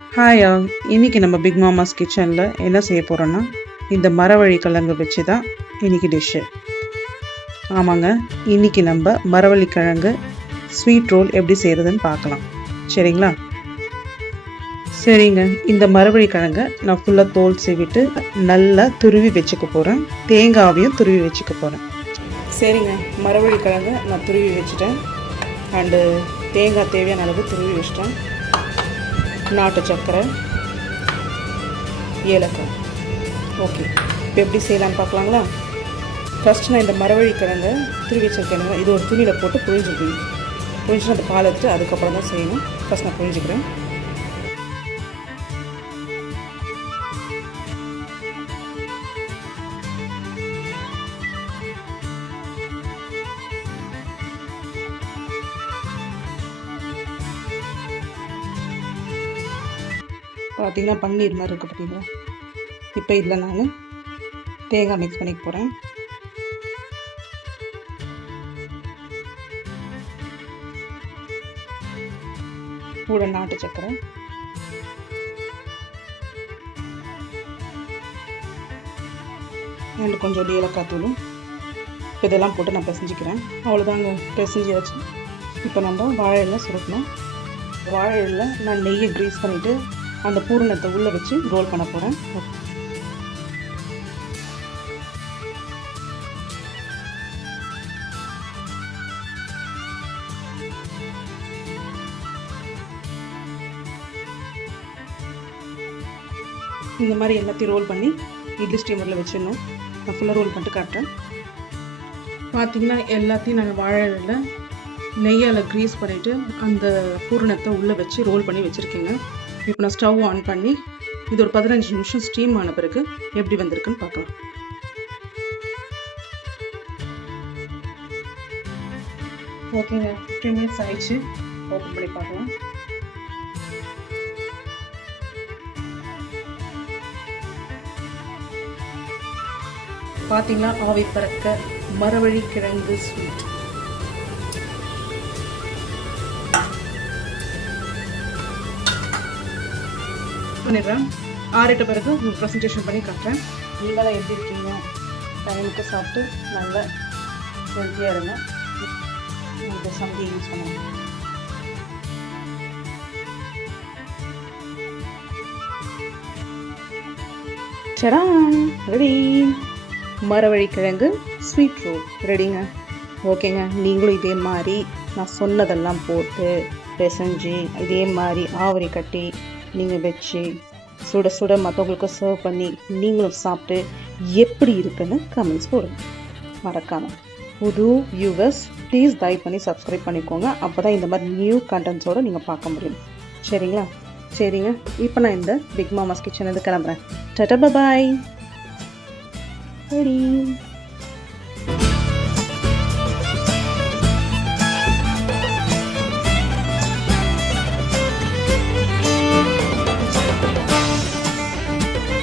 Hi இன்னைக்கு நம்ம big மாமாஸ் கிச்சனில் என்ன செய்ய போகிறோன்னா இந்த மரவள்ளி கிழங்கு வச்சு தான் இன்னைக்கு டிஷ்ஷு. ஆமாங்க, இன்னைக்கு நம்ம மரவள்ளி கிழங்கு ஸ்வீட் ரோல் எப்படி செய்கிறதுன்னு பார்க்கலாம். சரிங்களா? சரிங்க, இந்த மரவள்ளி கிழங்கை நான் ஃபுல்லாக தோல் சீவிட்டு நல்லா துருவி வச்சுக்க போகிறேன். தேங்காவையும் துருவி வச்சுக்க போகிறேன். சரிங்க, மரவள்ளி கிழங்கை நான் துருவி வச்சுட்டேன். அண்டு தேங்காய் தேவையான அளவு துருவி வச்சிட்டேன். நாட்டு சர்க்கரை, ஏலக்காய். ஓகே, இப்போ எப்படி செய்யலான்னு பார்க்கலாங்களா? ஃபஸ்ட் நான் இந்த மரவள்ளி கிழங்கை துருவி வச்சிருக்கேன். இது ஒரு துணியில் போட்டு புழிஞ்சிக்கணும். புழிஞ்சிட்டு அந்த பால் எடுத்து அதுக்கப்புறம் தான் செய்யணும். ஃபஸ்ட் நான் புழிஞ்சிக்கிறேன். பார்த்தீங்கன்னா பன்னீர் மாதிரி இருக்குது பார்த்தீங்களா? இப்போ இதில் நான் தேங்காய் மிக்ஸ் பண்ணிக்க போகிறேன். கூட நாட்டு சர்க்கரை, அண்ட் கொஞ்சம் ஏலக்காய் தூளும் இதெல்லாம் போட்டு நான் பிசைஞ்சிக்கிறேன். அவ்வளோதாங்க, பிசைஞ்சி வச்சு இப்போ நம்ம வாழை இலை சுருட்டணும். வாழை இலைல நான் நெய்யை க்ரீஸ் பண்ணிவிட்டு அந்த பூரணத்தை உள்ளே வச்சு ரோல் பண்ண போகிறேன். இந்த மாதிரி எல்லாத்தையும் ரோல் பண்ணி இட்லி ஸ்டீமரில் வச்சிடணும். நான் ஃபுல்லாக ரோல் பண்ணிட்டு காட்டுறேன். பார்த்தீங்கன்னா எல்லாத்தையும் நான் வாழையில நெய்யால் க்ரீஸ் பண்ணிவிட்டு அந்த பூரணத்தை உள்ளே வச்சு ரோல் பண்ணி வச்சுருக்கேங்க. இப்போ நான் ஸ்டவ் ஆன் பண்ணி இது ஒரு 15 நிமிஷம் ஸ்டீம் ஆன பிறகு எப்படி வந்திருக்குன்னு பார்க்கலாம். ஓகேங்க, 15 மினிட்ஸ் ஆயிடுச்சு. ஓப்பன் பண்ணி பார்க்கலாம். பார்த்தீங்களா, ஆவி பறக்க மரவள்ளி கிழங்கு ஸ்வீட். பண்ணிடுறேன். ஆறிட்ட பிறகு உங்களுக்கு ப்ரெசன்டேஷன் பண்ணி காட்டுறேன். நீங்களாம் எப்படி இருக்கீங்க? டைமுக்கு சாப்பிட்டு நல்லா ஹெல்த்தியாக இருங்க. இந்த சமையல் யூஸ் பண்ணுங்க. சரான் ரெடி, மரவள்ளி கிழங்கு ஸ்வீட் ரோல் ரெடிங்க. ஓகேங்க, நீங்களும் இதே மாதிரி நான் சொன்னதெல்லாம் போட்டு பிசைஞ்சு இதே மாதிரி ஆவரி கட்டி நீங்கள் வச்சு சுட சுட மற்றவங்களுக்கு சர்வ் பண்ணி நீங்களும் சாப்பிட்டு எப்படி இருக்குன்னு கமெண்ட்ஸ் போடுங்க. மறக்காமல் புது வியூவர்ஸ் ப்ளீஸ் தயவு பண்ணி சப்ஸ்கிரைப் பண்ணிக்கோங்க. அப்போ தான் இந்த மாதிரி நியூ கண்டென்ட்ஸோடு நீங்கள் பார்க்க முடியும். சரிங்களா? சரிங்க, இப்போ நான் இந்த பிக் மாமாஸ் கிச்சன்லேருந்து கிளம்புறேன். டாடா, பாய். ரெடி.